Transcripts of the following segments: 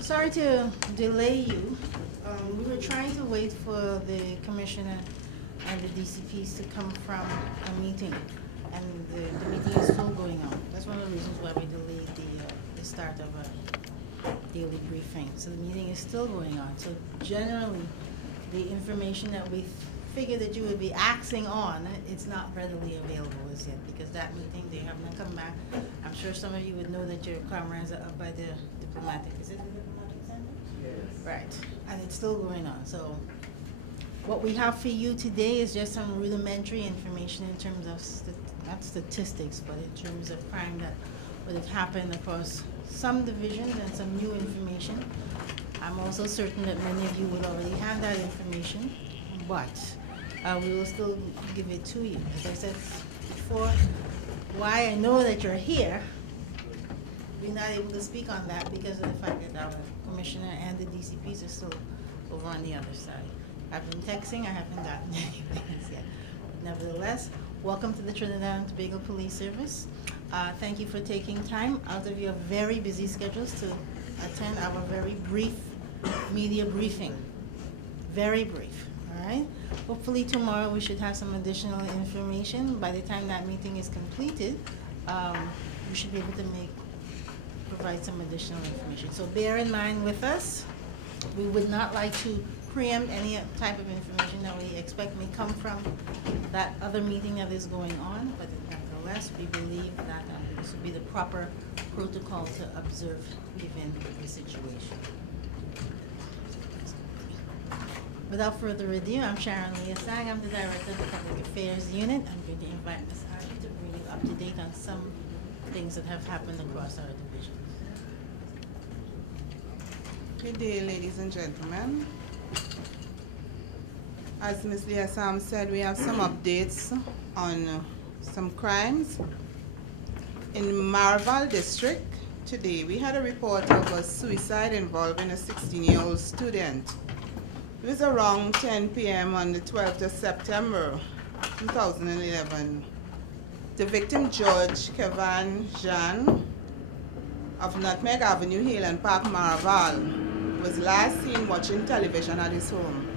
Sorry to delay you. We were trying to wait for the commissioner and the DCPs to come from a meeting, and the meeting is still going on. That's one of the reasons why we delayed the start of a daily briefing. So the meeting is still going on. So generally, the information that we figured that you would be axing on, it's not readily available as yet, because that meeting, they have not come back. I'm sure some of you would know that your comrades are up by the diplomatic, is it the diplomatic center? Yes. Right, and it's still going on. So what we have for you today is just some rudimentary information in terms of, not statistics, but in terms of crime that would have happened across some divisions and some new information. I'm also certain that many of you would already have that information, but we will still give it to you. As I said before, why I know that you're here, we're not able to speak on that because of the fact that our commissioner and the DCPs are still over on the other side. I've been texting, I haven't gotten anything yet. Nevertheless, welcome to the Trinidad and Tobago Police Service. Thank you for taking time out of your very busy schedules to attend our very brief media briefing. Very brief, all right? Hopefully tomorrow we should have some additional information. By the time that meeting is completed, we should be able to provide some additional information. So bear in mind with us, we would not like to preempt any type of information that we expect may come from that other meeting that is going on, but nevertheless, we believe that this would be the proper protocol to observe given the situation. Without further ado, I'm Sharon Leah Sang. I'm the Director of the Public Affairs Unit. I'm going to invite Ms. Archie to bring you up to date on some things that have happened across our division. Good day, ladies and gentlemen. As Ms. Leah Sam said, we have some updates on some crimes. In Maraval District, today we had a report of a suicide involving a 16-year-old student. It was around 10 p.m. on the 12th of September 2011. The victim, George Kevin Jean of Nutmeg Avenue, Highland Park, Maraval, was last seen watching television at his home.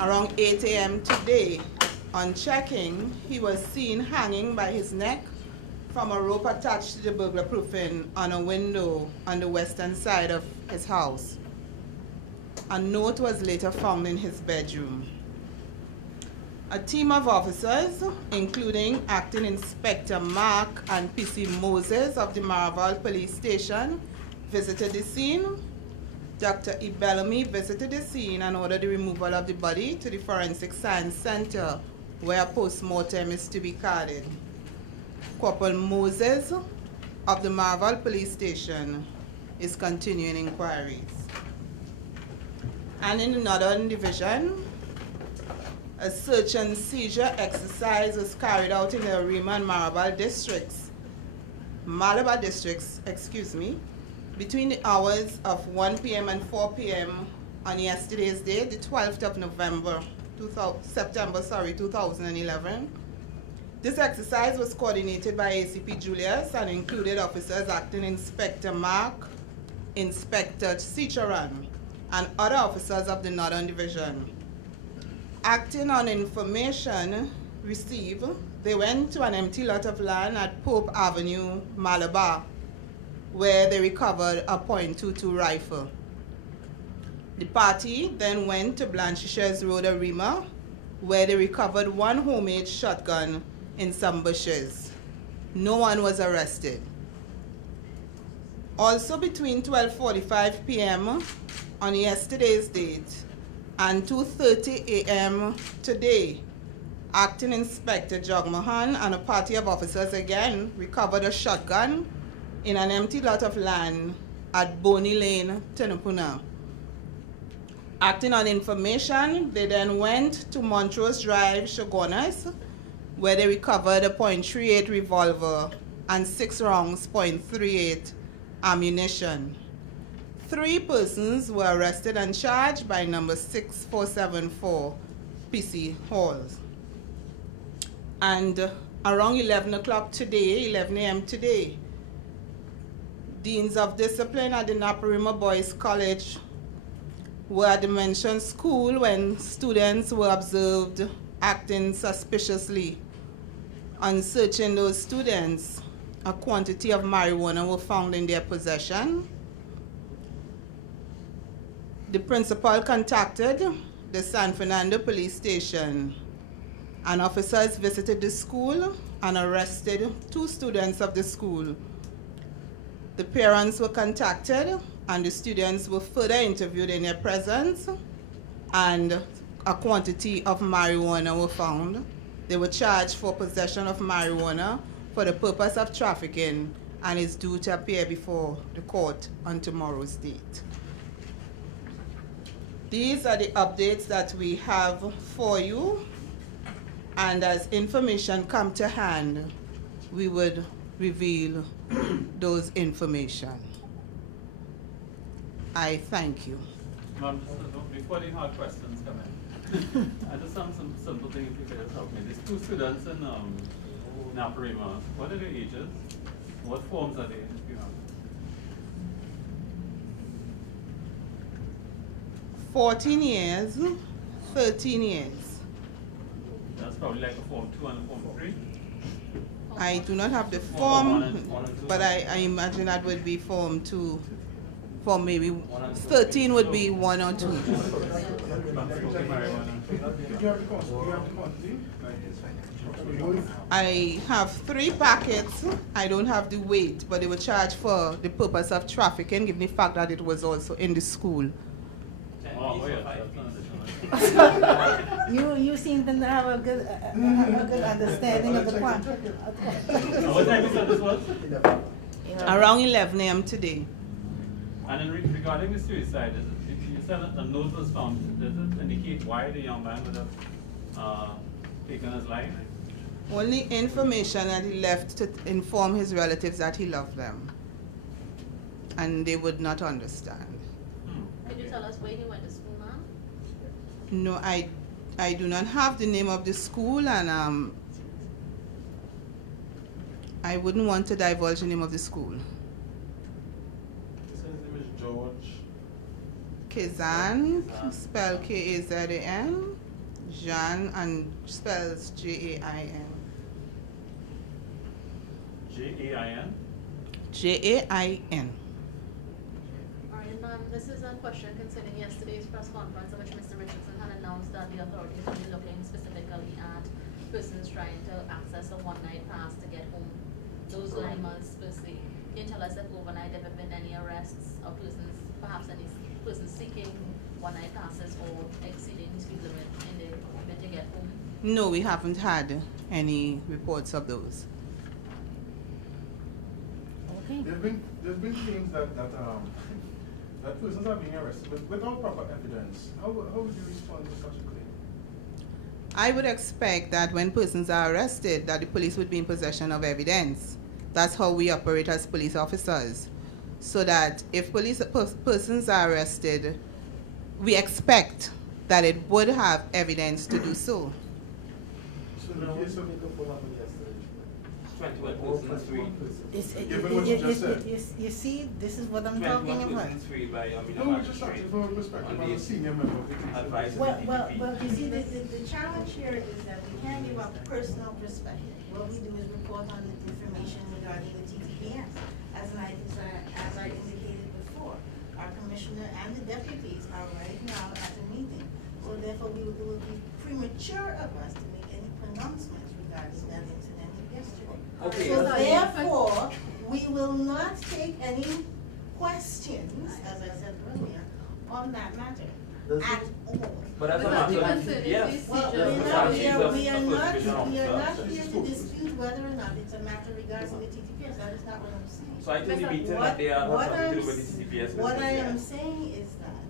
Around 8 a.m. today, on checking, he was seen hanging by his neck from a rope attached to the burglar proofing on a window on the western side of his house. A note was later found in his bedroom. A team of officers, including Acting Inspector Mark and PC Moses of the Maraval Police Station, visited the scene. Dr. Ibellamy visited the scene and ordered the removal of the body to the Forensic Science Center, where a post-mortem is to be carried. Corporal Moses of the Maraval Police Station is continuing inquiries. And in the Northern Division, a search and seizure exercise was carried out in the Arima and Malabar districts, between the hours of 1 p.m. and 4 p.m. on yesterday's day, the 12th of September 2011. This exercise was coordinated by ACP Julius and included officers Acting Inspector Mark, Inspector Sicharan, and other officers of the Northern Division. Acting on information received, they went to an empty lot of land at Pope Avenue, Malabar, where they recovered a .22 rifle. The party then went to Blanchisseuse Road, Arima, where they recovered one homemade shotgun in some bushes. No one was arrested. Also between 12:45 p.m. on yesterday's date and 2:30 a.m. today, Acting Inspector Jogmohan and a party of officers again recovered a shotgun in an empty lot of land at Bonnie Lane, Tenupuna. Acting on information, they then went to Montrose Drive, Shogunas, where they recovered a .38 revolver and 6 rounds .38 ammunition. 3 persons were arrested and charged by number 6474 PC Halls. And around 11 o'clock today, 11 a.m. today, deans of discipline at the Naparima Boys College were at the mentioned school when students were observed acting suspiciously. On searching those students, a quantity of marijuana were found in their possession. The principal contacted the San Fernando police station, and officers visited the school and arrested 2 students of the school. The parents were contacted and the students were further interviewed in their presence, and a quantity of marijuana were found. They were charged for possession of marijuana for the purpose of trafficking and is due to appear before the court on tomorrow's date. These are the updates that we have for you, and as information come to hand, we would reveal those information. I thank you. Ma'am, before the hard questions come in, I just have some simple things if you could just help me. These 2 students in Naparima, what are their ages? What forms are they in? You know? 14 years, 13 years. That's probably like a Form 2 and a Form 3? I do not have the One and form, two. but I imagine that would be Form 2. Form maybe 13 would be 1 or 2. I have 3 packets. I don't have the weight, but they were charged for the purpose of trafficking, given the fact that it was also in the school. Oh, yeah. You seem to have a good understanding of the quantity. What time you said this was? Around 11 a.m. today. And then regarding the suicide, you said a note was found. Does it indicate why the young man would have taken his life? Only information that he left to inform his relatives that he loved them. And they would not understand. Could you tell us where he went to school now? No, I do not have the name of the school, and I wouldn't want to divulge the name of the school. His name is George. Kazan, spelled K-A-Z-A-N. Jan, and spells J-A-I-N. J-A-I-N? J-A-I-N. Alright, ma'am, this is a question concerning yesterday's press conference in which Mr. Richardson had announced that the authorities will be looking specifically at persons trying to access a one-night pass to get home. Those dilemmas, firstly. Can you tell us if overnight there have been any arrests of persons, perhaps any persons seeking one-night passes or exceeding the speed limit in the bid to get home? No, we haven't had any reports of those. Okay. There's been claims that persons are being arrested without proper evidence. How would you respond to such a claim? I would expect that when persons are arrested, that the police would be in possession of evidence. That's how we operate as police officers. So that if persons are arrested, we expect that it would have evidence to do so. So in the case of 21 persons free. Given what you just said. You see, this is what I'm talking 21 about. persons free by No, we're just asking for a perspective of a senior member of the advice committee. of the Well, TTP. you see, the challenge here is that we can't give up personal perspective. What we do is report on the information regarding the TTPS. As I indicated before, our commissioner and the deputies are right now at the meeting. So therefore, it will be premature of us to make any pronouncements regarding that incident of yesterday. Okay. So therefore, we will not take any questions, as I said earlier, on that matter at all. But that's But not the matter. concern is Yes. these Well, seizures. we not- are She's a not first division here officer. to dispute whether or not it's a matter regarding the TTPS. That is not what I'm saying. So I think the Mr. meeting What- that they are what nothing to do I'm with the TTPS. What I business, am yeah. saying is that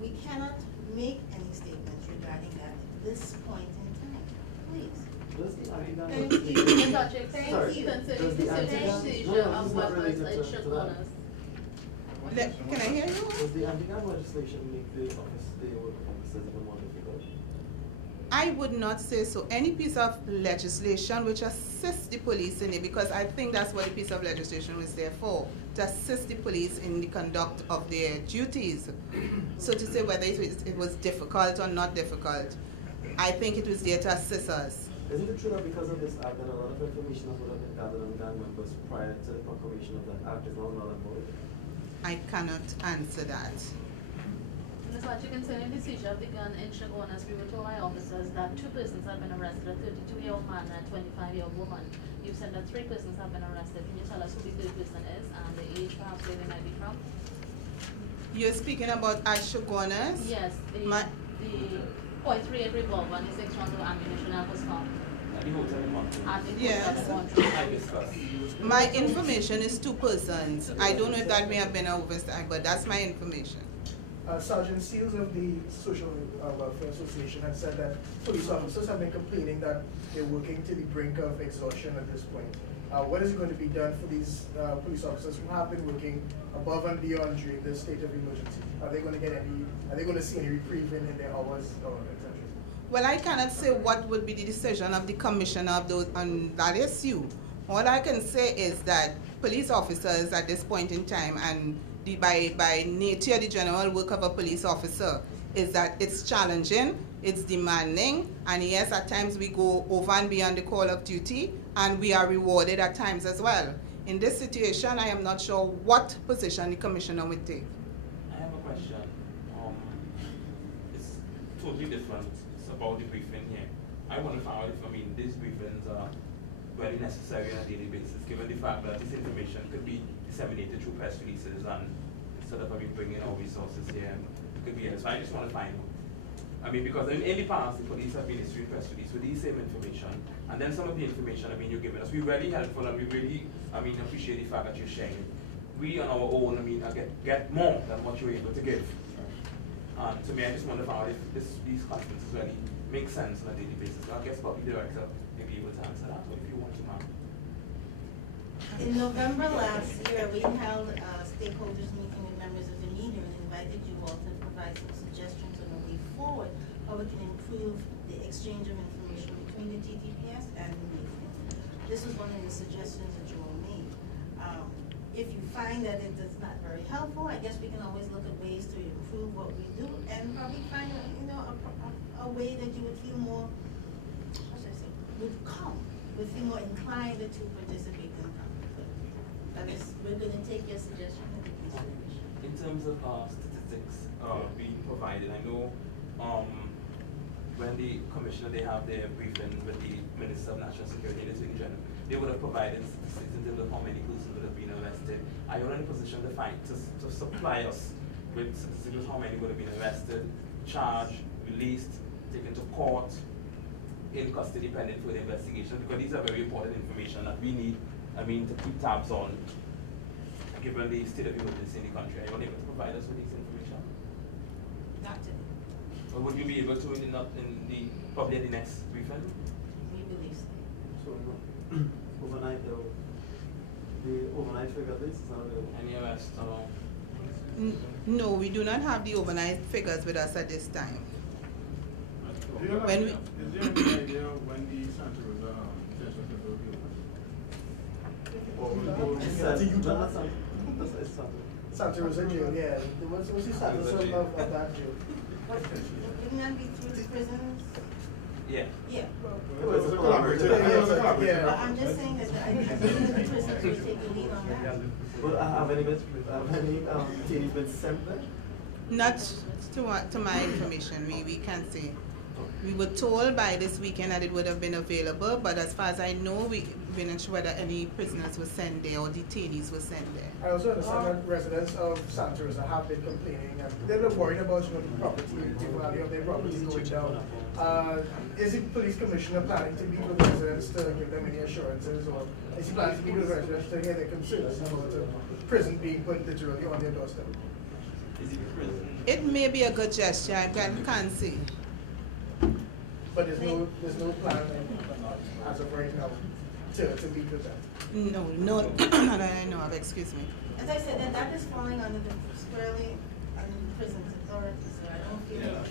we cannot make any statements regarding that at this point in time. Please. Thank you. Ms. Archie, Thank sorry, you. concerning Does the the anti-gun- seizure no, of it's not weapons related and to shot that. owners. Can I hear you? Does the anti-gun legislation make the office, the work of officers even more difficult? I would not say so. Any piece of legislation which assists the police in it, because I think that's what the piece of legislation was there for, to assist the police in the conduct of their duties. So to say whether it was difficult or not difficult, I think it was there to assist us. Isn't it true that because of this act that a lot of information would have been gathered on gang members prior to the proclamation of that act is now null and void? I cannot answer that. Ms. Archie, concerning the seizure of the gun in Chaguanas, we were told by officers that 2 persons have been arrested, a 32-year-old man and a 25-year-old woman. You've said that 3 persons have been arrested. Can you tell us who the 3rd person is and the age perhaps where they might be from? You're speaking about Ashogonas? Yes, the .38 revolver and the 6 rounds of ammunition that was found. At the hotel in Montreal. At the Yes. hotel in Montreal. I discussed. My information is 2 persons. I don't know if that may have been an oversight, but that's my information. Sergeant Seals of the Social Welfare Association had said that police officers have been complaining that they're working to the brink of exhaustion at this point. What is going to be done for these police officers who have been working above and beyond during this state of emergency? Are they going to get any? Are they going to see any reprieve in their hours or etc.? Well, I cannot say what would be the decision of the commissioner of those on that issue. All I can say is that police officers at this point in time, and by nature the general work of a police officer, is that it's challenging, it's demanding, and yes, at times we go over and beyond the call of duty, and we are rewarded at times as well. In this situation, I am not sure what position the commissioner would take. I have a question. It's totally different. It's about the briefing here. I want to find out if, these briefings are very necessary on a daily basis, given the fact that this information could be disseminated through press releases and instead of bringing our resources here, it could be. So I just want to find out. Because in the past, the police have been issuing press releases with the same information, and then some of the information, you're giving us, we're really helpful, and we really, appreciate the fact that you're sharing it. We on our own, get more than what you're able to give. To me, I just want to find out if these conferences really make sense on a daily basis. So I guess probably the director may be able to answer that, or if you want to, ma'am. In November last year, we held a stakeholders meeting with members of the media and invited you all to provide some suggestions on the way forward, how we can improve the exchange of information between the TTPS and the media. This was one of the suggestions that you all made. If you find that it is not very helpful, I guess we can always look at ways to improve what we do and probably find a way that you would feel more, would feel more inclined to participate in the conference. That is, we're going to take your suggestion into consideration. In terms of statistics being provided, I know when the commissioner, they have their briefing with the Minister of National Security and the Attorney General, they would have provided statistics in terms of how many persons would have been arrested. Are you in a position to supply us with statistics of how many would have been arrested, charged, released, taken to court, in custody pending for the investigation? Because these are very important information that we need, to keep tabs on, given the state of emergency in the country. Are you able to provide us with this information? Not today. Or would you be able to probably in the next briefing? We believe so. So, overnight, though, the overnight figure at least is not available. Any arrests along? No, we do not have the overnight figures with us at this time. Do you have When is there any idea when the Santa Rosa detention will be open? Santa Rosa jail, yeah. What's the status of that jail? Wouldn't that be through the prisons? Yeah. Yeah. It was a collaborative. Yeah. But I'm just saying that I think the prisons will take the lead on that. But have any detainees been sent there? Not to my information, we can't say. We were told by this weekend that it would have been available, but as far as I know, we're not sure whether any prisoners were sent there or detainees were sent there. I also understand that residents of Santa Rosa have been complaining and they've been worried about the property, the value of their property going down. Is the police commissioner planning to meet with residents to give them any assurances, or is he planning to meet with residents to hear their concerns about the prison being put literally on their doorstep? Is it prison? It may be a good gesture, I can't say. But there's no plan as of right now to meet with them. No, not that I know of, excuse me. As I said, that is falling under the squarely under the prisons authority, so I don't feel that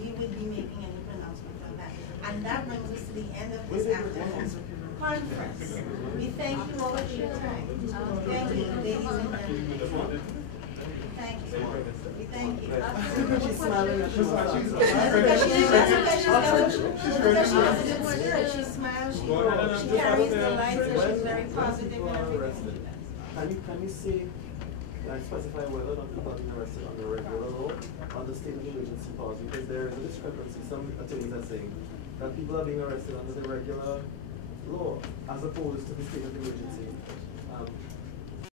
we would be making any pronouncement on that. And that brings us to the end of this afternoon's conference. We thank you all for your time. Thank you, ladies and gentlemen. Thank you. We thank you. She's smiling at That's because she has a good spirit. She smiles, she carries the light, so she's very positive in everything. Can you say, specify whether or not people are being arrested on the regular law or the state of emergency powers? Because there is a discrepancy. Some attorneys are saying that people are being arrested under the regular law as opposed to the state of emergency.